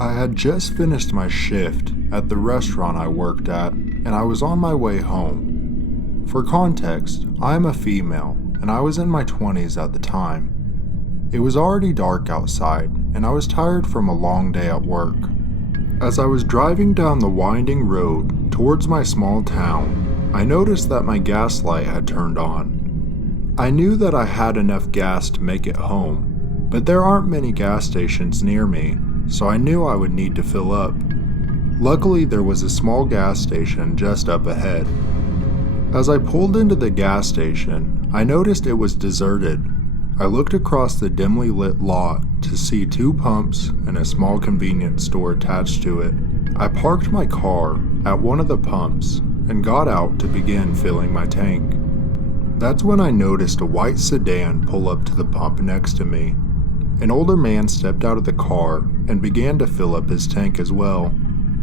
I had just finished my shift at the restaurant I worked at, and I was on my way home. For context, I am a female, and I was in my 20s at the time. It was already dark outside, and I was tired from a long day at work. As I was driving down the winding road towards my small town, I noticed that my gas light had turned on. I knew that I had enough gas to make it home, but there aren't many gas stations near me, so I knew I would need to fill up. Luckily, there was a small gas station just up ahead. As I pulled into the gas station, I noticed it was deserted. I looked across the dimly lit lot to see 2 pumps and a small convenience store attached to it. I parked my car at one of the pumps and got out to begin filling my tank. That's when I noticed a white sedan pull up to the pump next to me. An older man stepped out of the car and began to fill up his tank as well.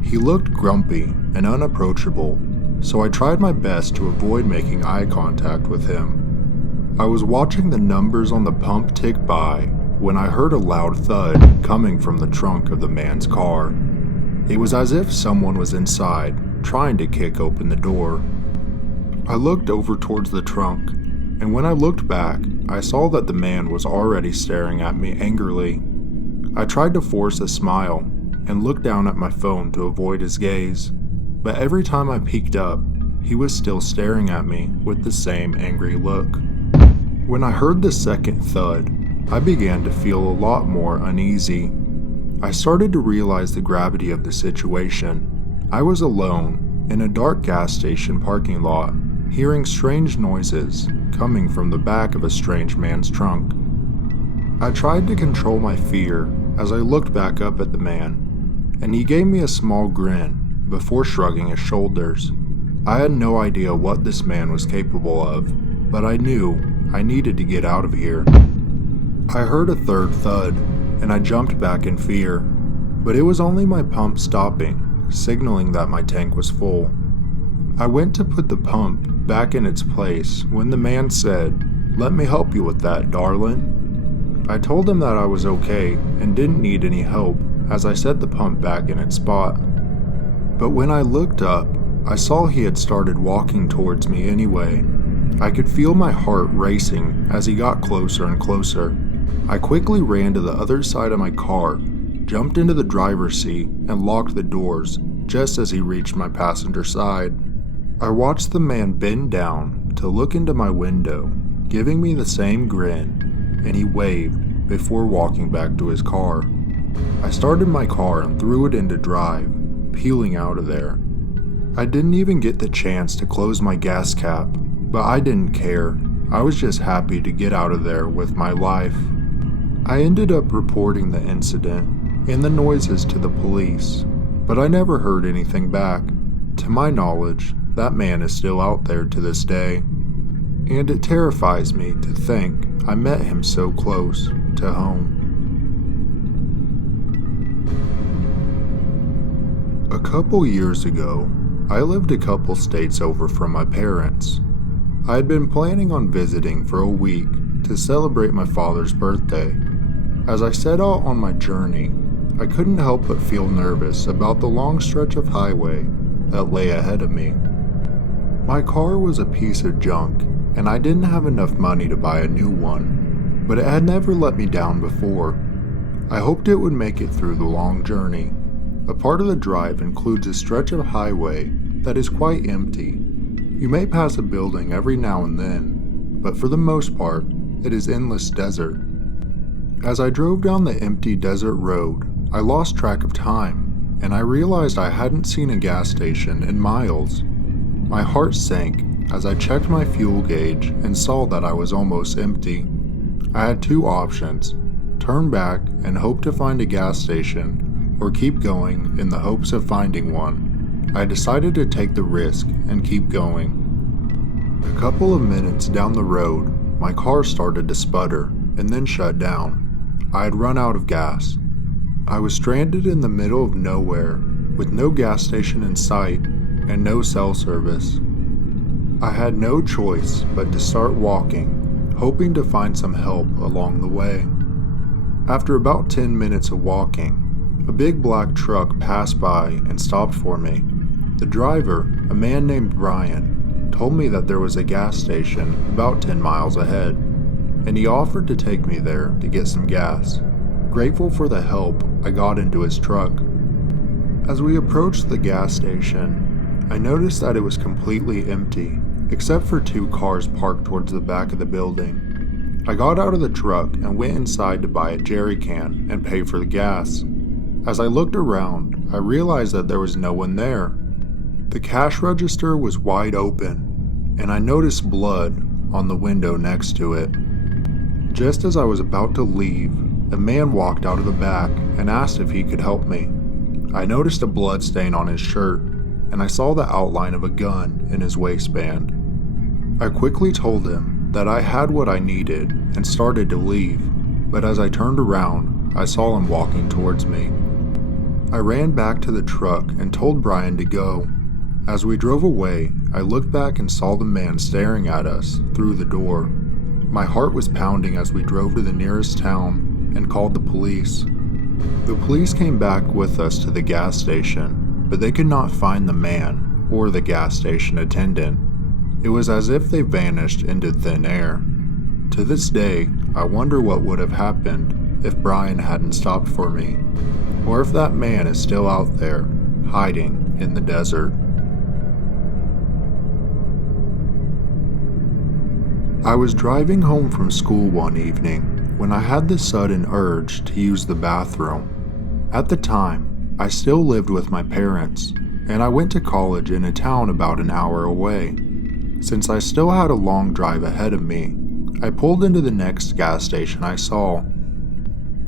He looked grumpy and unapproachable, so I tried my best to avoid making eye contact with him. I was watching the numbers on the pump tick by when I heard a loud thud coming from the trunk of the man's car. It was as if someone was inside, trying to kick open the door. I looked over towards the trunk, and when I looked back, I saw that the man was already staring at me angrily. I tried to force a smile and looked down at my phone to avoid his gaze, but every time I peeked up, he was still staring at me with the same angry look. When I heard the second thud, I began to feel a lot more uneasy. I started to realize the gravity of the situation. I was alone in a dark gas station parking lot, hearing strange noises coming from the back of a strange man's trunk. I tried to control my fear as I looked back up at the man, and he gave me a small grin before shrugging his shoulders. I had no idea what this man was capable of, but I knew I needed to get out of here. I heard a third thud, and I jumped back in fear, but it was only my pump stopping, signaling that my tank was full. I went to put the pump back in its place when the man said, "Let me help you with that, darling." I told him that I was okay and didn't need any help as I set the pump back in its spot. But when I looked up, I saw he had started walking towards me anyway. I could feel my heart racing as he got closer and closer. I quickly ran to the other side of my car, jumped into the driver's seat, and locked the doors just as he reached my passenger side. I watched the man bend down to look into my window, giving me the same grin, and he waved before walking back to his car. I started my car and threw it into drive, peeling out of there. I didn't even get the chance to close my gas cap, but I didn't care. I was just happy to get out of there with my life. I ended up reporting the incident and the noises to the police, but I never heard anything back. To my knowledge, that man is still out there to this day, and it terrifies me to think I met him so close to home. A couple years ago, I lived a couple states over from my parents. I had been planning on visiting for a week to celebrate my father's birthday. As I set out on my journey, I couldn't help but feel nervous about the long stretch of highway that lay ahead of me. My car was a piece of junk, and I didn't have enough money to buy a new one, but it had never let me down before. I hoped it would make it through the long journey. A part of the drive includes a stretch of highway that is quite empty. You may pass a building every now and then, but for the most part, it is endless desert. As I drove down the empty desert road, I lost track of time, and I realized I hadn't seen a gas station in miles. My heart sank as I checked my fuel gauge and saw that I was almost empty. I had 2 options: turn back and hope to find a gas station, or keep going in the hopes of finding one. I decided to take the risk and keep going. A couple of minutes down the road, my car started to sputter and then shut down. I had run out of gas. I was stranded in the middle of nowhere with no gas station in sight and no cell service. I had no choice but to start walking, hoping to find some help along the way. After about 10 minutes of walking, A big black truck passed by and stopped for me. The driver, a man named Brian, told me that there was a gas station about 10 miles ahead, and he offered to take me there to get some gas. Grateful for the help, I got into his truck. As we approached the gas station, I noticed that it was completely empty, except for 2 cars parked towards the back of the building. I got out of the truck and went inside to buy a jerry can and pay for the gas. As I looked around, I realized that there was no one there. The cash register was wide open, and I noticed blood on the window next to it. Just as I was about to leave, a man walked out of the back and asked if he could help me. I noticed a blood stain on his shirt, and I saw the outline of a gun in his waistband. I quickly told him that I had what I needed and started to leave, but as I turned around, I saw him walking towards me. I ran back to the truck and told Brian to go. As we drove away, I looked back and saw the man staring at us through the door. My heart was pounding as we drove to the nearest town and called the police. The police came back with us to the gas station, but they could not find the man or the gas station attendant. It was as if they vanished into thin air. To this day, I wonder what would have happened if Brian hadn't stopped for me, or if that man is still out there, hiding in the desert. I was driving home from school one evening when I had the sudden urge to use the bathroom. At the time, I still lived with my parents, and I went to college in a town about an hour away. Since I still had a long drive ahead of me, I pulled into the next gas station I saw.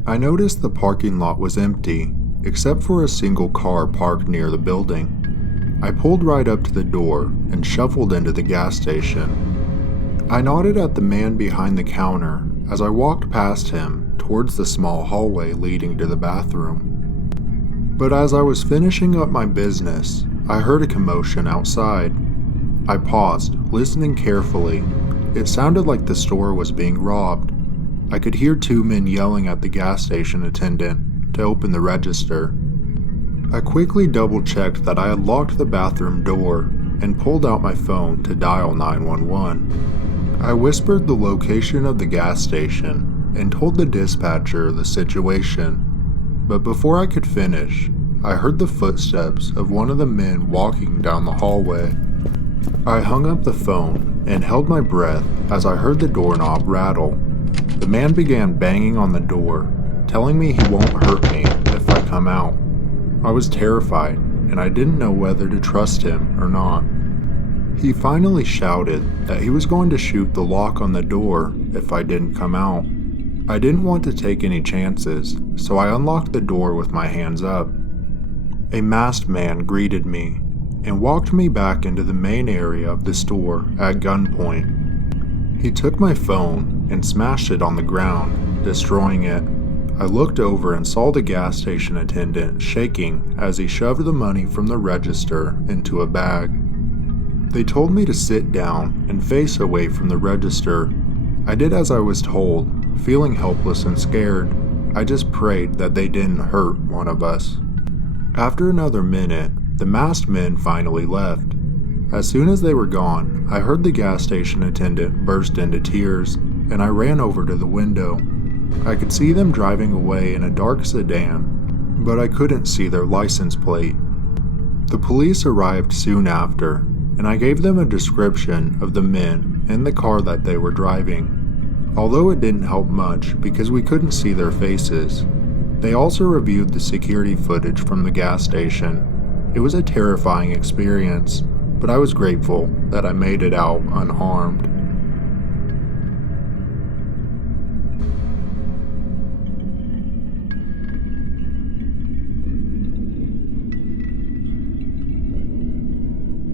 I noticed the parking lot was empty, except for a single car parked near the building. I pulled right up to the door and shuffled into the gas station. I nodded at the man behind the counter as I walked past him towards the small hallway leading to the bathroom. But as I was finishing up my business, I heard a commotion outside. I paused, listening carefully. It sounded like the store was being robbed. I could hear 2 men yelling at the gas station attendant to open the register. I quickly double-checked that I had locked the bathroom door and pulled out my phone to dial 911. I whispered the location of the gas station and told the dispatcher the situation, but before I could finish, I heard the footsteps of one of the men walking down the hallway. I hung up the phone and held my breath as I heard the doorknob rattle. The man began banging on the door, telling me he won't hurt me if I come out. I was terrified, and I didn't know whether to trust him or not. He finally shouted that he was going to shoot the lock on the door if I didn't come out. I didn't want to take any chances, so I unlocked the door with my hands up. A masked man greeted me and walked me back into the main area of the store at gunpoint. He took my phone and smashed it on the ground, destroying it. I looked over and saw the gas station attendant shaking as he shoved the money from the register into a bag. They told me to sit down and face away from the register. I did as I was told, feeling helpless and scared. I just prayed that they didn't hurt one of us. After another minute, the masked men finally left. As soon as they were gone, I heard the gas station attendant burst into tears, and I ran over to the window. I could see them driving away in a dark sedan, but I couldn't see their license plate. The police arrived soon after, and I gave them a description of the men and the car that they were driving. Although it didn't help much because we couldn't see their faces. They also reviewed the security footage from the gas station. It was a terrifying experience, but I was grateful that I made it out unharmed.